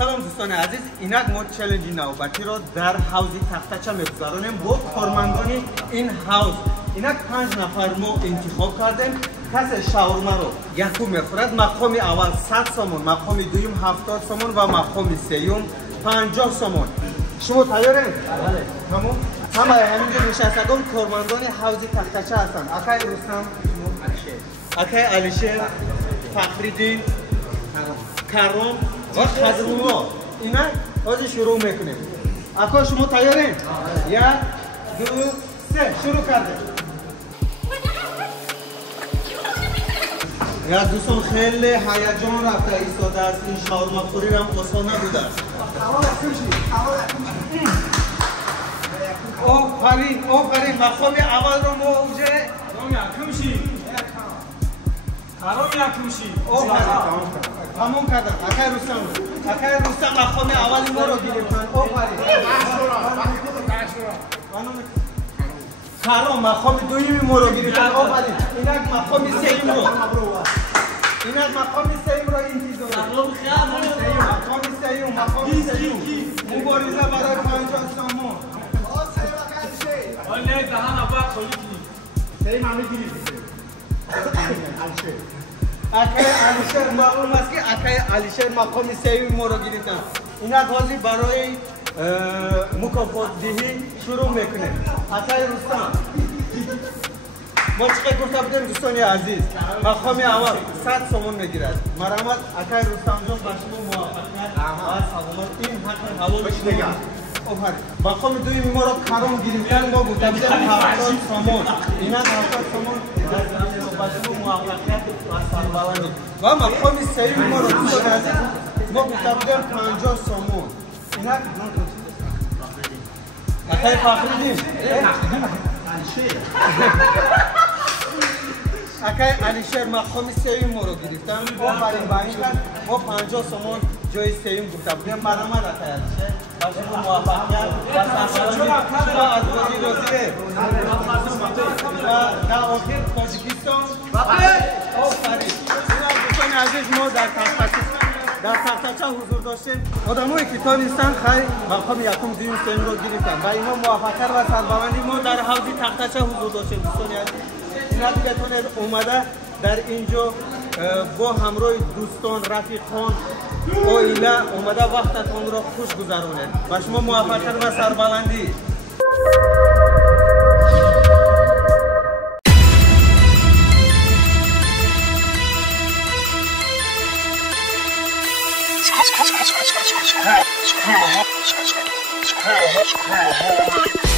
سلام دوستان عزیز، اینک ما چالش نوبتی رو در حوض تختچه میگذارونیم با کارمندان این حوض. اینک 5 نفر ما انتخاب کردیم. کسی شاورما رو یکو میخورد. مقام اول 100 سومون، مقام دوم 70 سومون و مقام سوم 50 سومون. شما تیارین؟ بله. تمام. همه همینجا نشستگان کارمندان حوض تختچه هستند. آقای رستم، آقای علیشیر، فخریدین، کرم و خضرالله. اینا حاضر شروع میکنیم. آقا شما تیارین؟ 1 2 3 شروع کردیم. یا دوستان خیلی هیجان رفته ایستاده است. این شاورما خوری هم آسان نبوده است. آفرین مقام اول رو ما اونجا تمام کردم. آقای رستم مقام اول ما رو گرفتن. کرم مقام دوم ما رو گرفتن. اینک مقام سوم رو مقام سوم مبارزه برای 50 سومون. آقای علیشیر معلوم است که آقای علیشیر مقام سوم ما رو گرفتن. اینک حاضر برای مکافات دهی شروع میکنیم. آقای رستم ما چقدر گفته بودیم دوستان عزیز، مقام اول 100 سومون میگیرد. مرحمت آقای رستم جان با شما موافقت و سلامت. این حق حلال شما. مقام دوم ما رو کرم گرفتن. ما گفته بودیم 70 سومون. اینا 70 سومون با شما موافقت و سربلندی. و مقام سوم ما رو دوستان عزیز ما گفته بودیم 50 سومون. اینا آقای فخریدین آقای علیشیر مقام سوم ما رو گرفتن. آفرین با این ما 50 سومون جای سوم گفته بودیم. مرحمت آقای علیشیر با شما موفقیت و سربلندی. شما از بازی راضیه و در آخر تاجیکستان. آفرین دوستان عزیز ما در تختچه حضور داشتیم. آدمایی که تا نیستن خیلی مقام یکم دوم سوم رو گرفتن و اینا موفقیت و سربلندی. ما در حوض تختچه حضور داشتیم دوستان عزیز. اینا دیگه تونید اومده در اینجا با همراه دوستان، رفیقان، عائله اومده وقتتون رو خوش گذرونید. و شما موفقیت و سربلندی. Screw the whole